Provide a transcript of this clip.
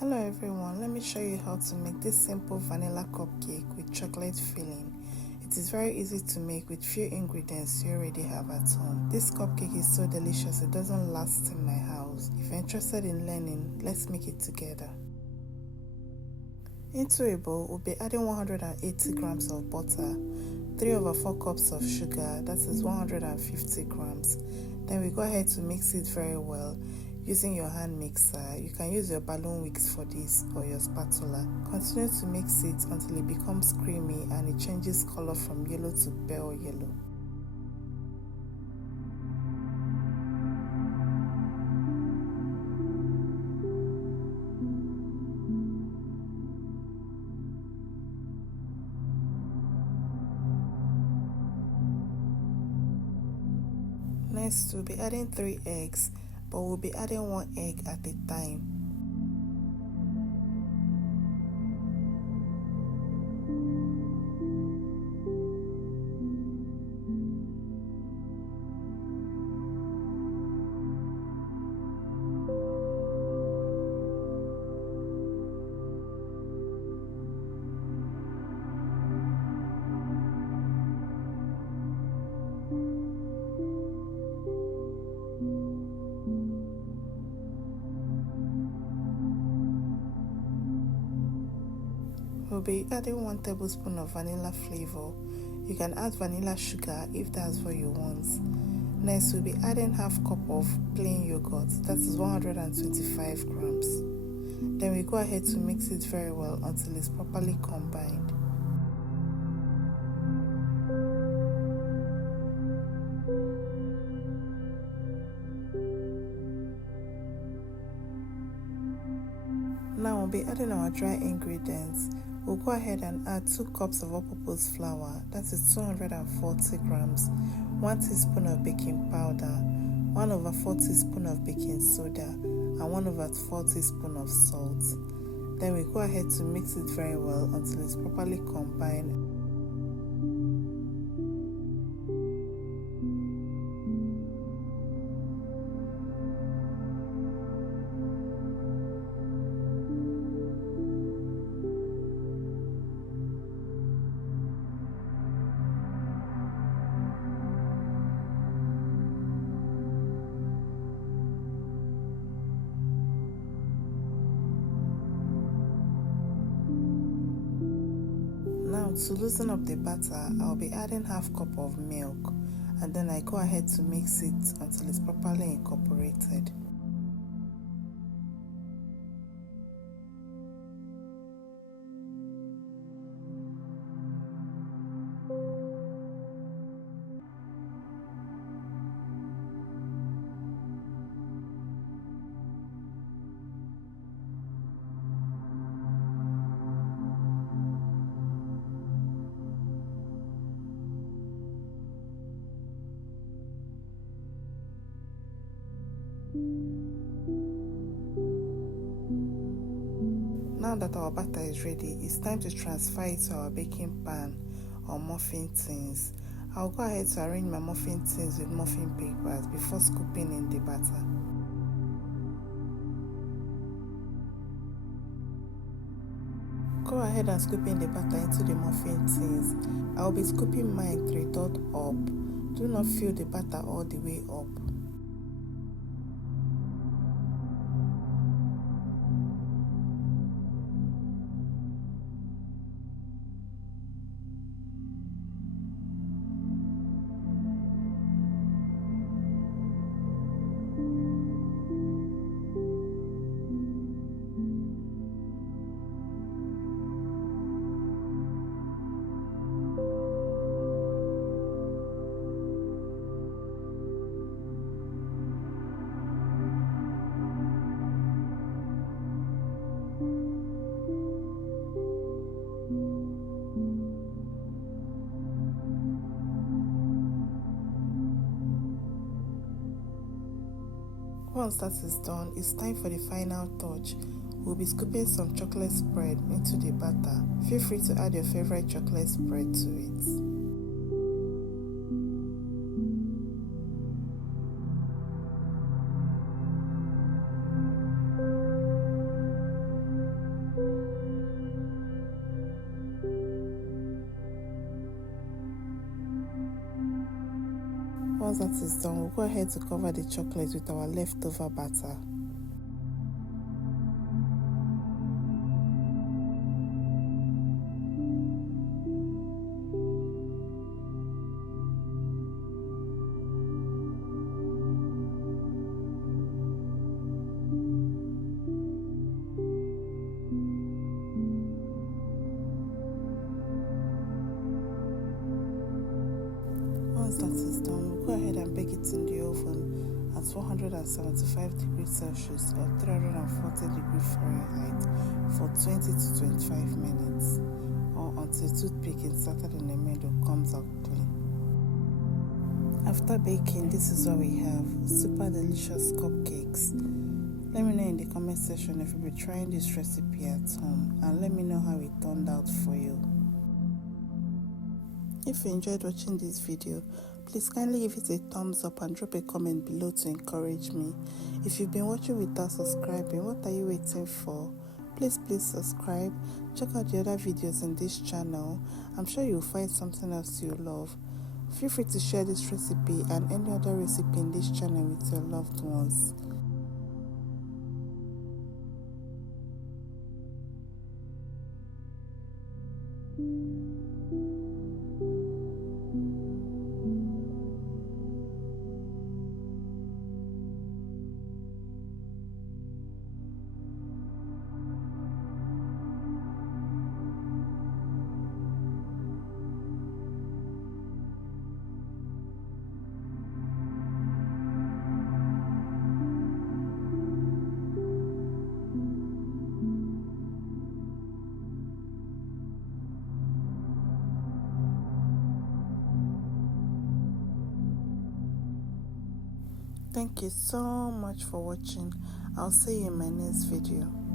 Hello everyone, let me show you how to make this simple vanilla cupcake with chocolate filling. It is very easy to make with few ingredients you already have at home. This cupcake is so delicious it doesn't last in my house. If you're interested in learning, let's make it together. Into a bowl, we'll be adding 180 grams of butter, 3/4 cups of sugar, that is 150 grams. Then we go ahead to mix it very well using your hand mixer. You can use your balloon whisk for this or your spatula. Continue to mix it until it becomes creamy and it changes color from yellow to pale yellow. Next, we'll be adding 3 eggs, but we'll be adding 1 egg at a time. We'll be adding 1 tablespoon of vanilla flavor. You can add vanilla sugar if that's what you want. Next, we'll be adding half cup of plain yogurt, that is 125 grams. Then we go ahead to mix it very well until it's properly combined. Now we'll be adding our dry ingredients. We'll go ahead and add 2 cups of all-purpose flour, that is 240 grams, 1 teaspoon of baking powder, 1/4 teaspoon of baking soda, and 1/4 teaspoon of salt. Then we go ahead to mix it very well until it's properly combined. Now, to loosen up the batter, I'll be adding half cup of milk, and then I go ahead to mix it until it's properly incorporated. Now that our batter is ready, it's time to transfer it to our baking pan or muffin tins. I'll go ahead to arrange my muffin tins with muffin papers before scooping in the batter. Go ahead and scoop in the batter into the muffin tins. I'll be scooping mine 3/4 up. Do not fill the batter all the way up. Once that is done, it's time for the final touch. We'll be scooping some chocolate spread into the batter. Feel free to add your favorite chocolate spread to it. Once that is done, we'll go ahead to cover the chocolate with our leftover batter. Once that is done, we'll go ahead and bake it in the oven at 475 degrees Celsius or 340 degrees Fahrenheit for 20 to 25 minutes, or until toothpick inserted in the middle comes out clean. After baking, this is what we have: super delicious cupcakes. Let me know in the comment section if you'll be trying this recipe at home, and let me know how it turned out for you. If you enjoyed watching this video, please kindly give it a thumbs up and drop a comment below to encourage me. If you've been watching without subscribing, what are you waiting for? Please subscribe. Check out the other videos in this channel. I'm sure you'll find something else you love. Feel free to share this recipe and any other recipe in this channel with your loved ones. Thank you so much for watching. I'll see you in my next video.